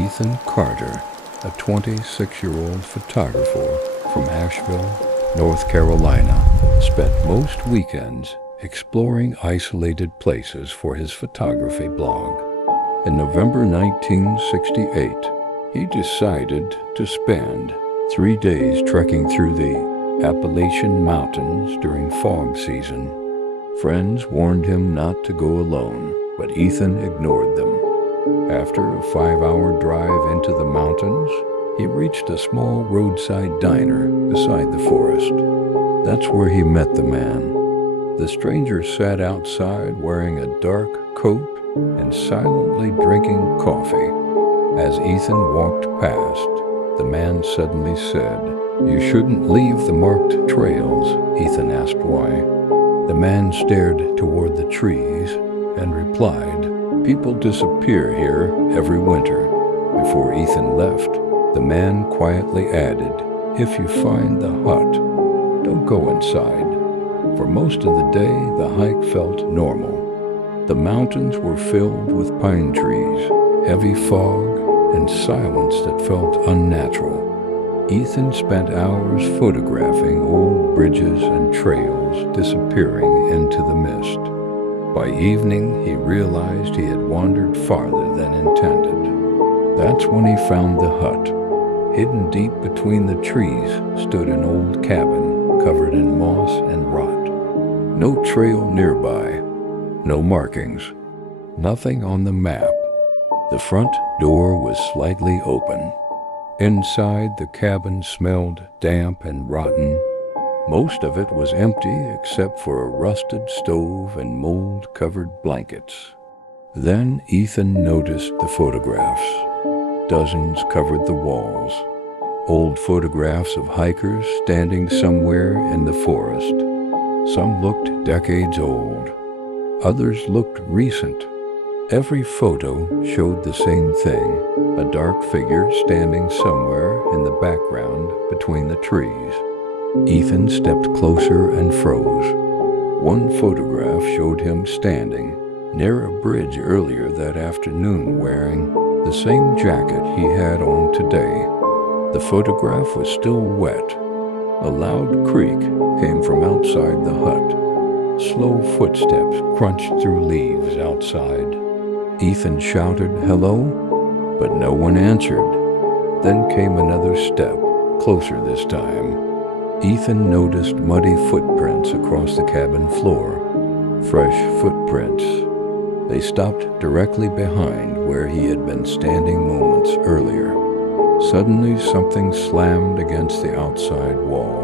Ethan Carter, a 26-year-old photographer from Asheville, North Carolina, spent most weekends exploring isolated places for his photography blog. In November 1968, he decided to spend 3 days trekking through the Appalachian Mountains during fog season. Friends warned him not to go alone, but Ethan ignored them. After a 5-hour drive into the mountains, he reached a small roadside diner beside the forest. That's where he met the man. The stranger sat outside wearing a dark coat and silently drinking coffee. As Ethan walked past, the man suddenly said, "You shouldn't leave the marked trails." Ethan asked why. The man stared toward the trees and replied, "People disappear here every winter." Before Ethan left, the man quietly added, "If you find the hut, don't go inside." For most of the day, the hike felt normal. The mountains were filled with pine trees, heavy fog, and silence that felt unnatural. Ethan spent hours photographing old bridges and trails disappearing into the mist. By evening, he realized he had wandered farther than intended. That's when he found the hut. Hidden deep between the trees stood an old cabin covered in moss and rot. No trail nearby, no markings, nothing on the map. The front door was slightly open. Inside, the cabin smelled damp and rotten. Most of it was empty except for a rusted stove and mold-covered blankets. Then Ethan noticed the photographs. Dozens covered the walls. Old photographs of hikers standing somewhere in the forest. Some looked decades old. Others looked recent. Every photo showed the same thing, a dark figure standing somewhere in the background between the trees. Ethan stepped closer and froze. One photograph showed him standing near a bridge earlier that afternoon wearing the same jacket he had on today. The photograph was still wet. A loud creak came from outside the hut. Slow footsteps crunched through leaves outside. Ethan shouted, "Hello?" but no one answered. Then came another step, closer this time. Ethan noticed muddy footprints across the cabin floor. Fresh footprints. They stopped directly behind where he had been standing moments earlier. Suddenly, something slammed against the outside wall.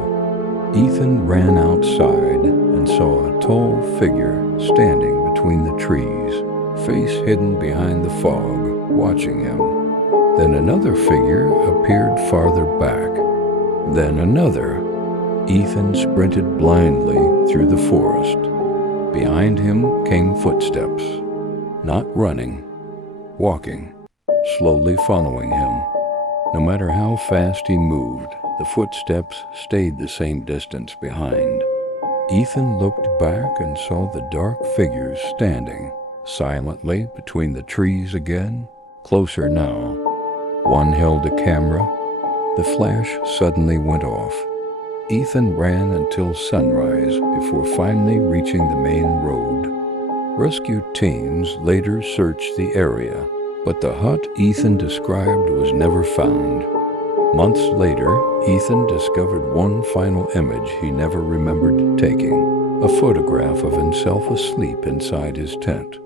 Ethan ran outside and saw a tall figure standing between the trees, face hidden behind the fog, watching him. Then another figure appeared farther back. Then another. Ethan sprinted blindly through the forest. Behind him came footsteps. Not running, walking, slowly following him. No matter how fast he moved, the footsteps stayed the same distance behind. Ethan looked back and saw the dark figures standing silently between the trees again, closer now. One held a camera. The flash suddenly went off. Ethan ran until sunrise before finally reaching the main road. Rescue teams later searched the area, but the hut Ethan described was never found. Months later, Ethan discovered one final image he never remembered taking, a photograph of himself asleep inside his tent.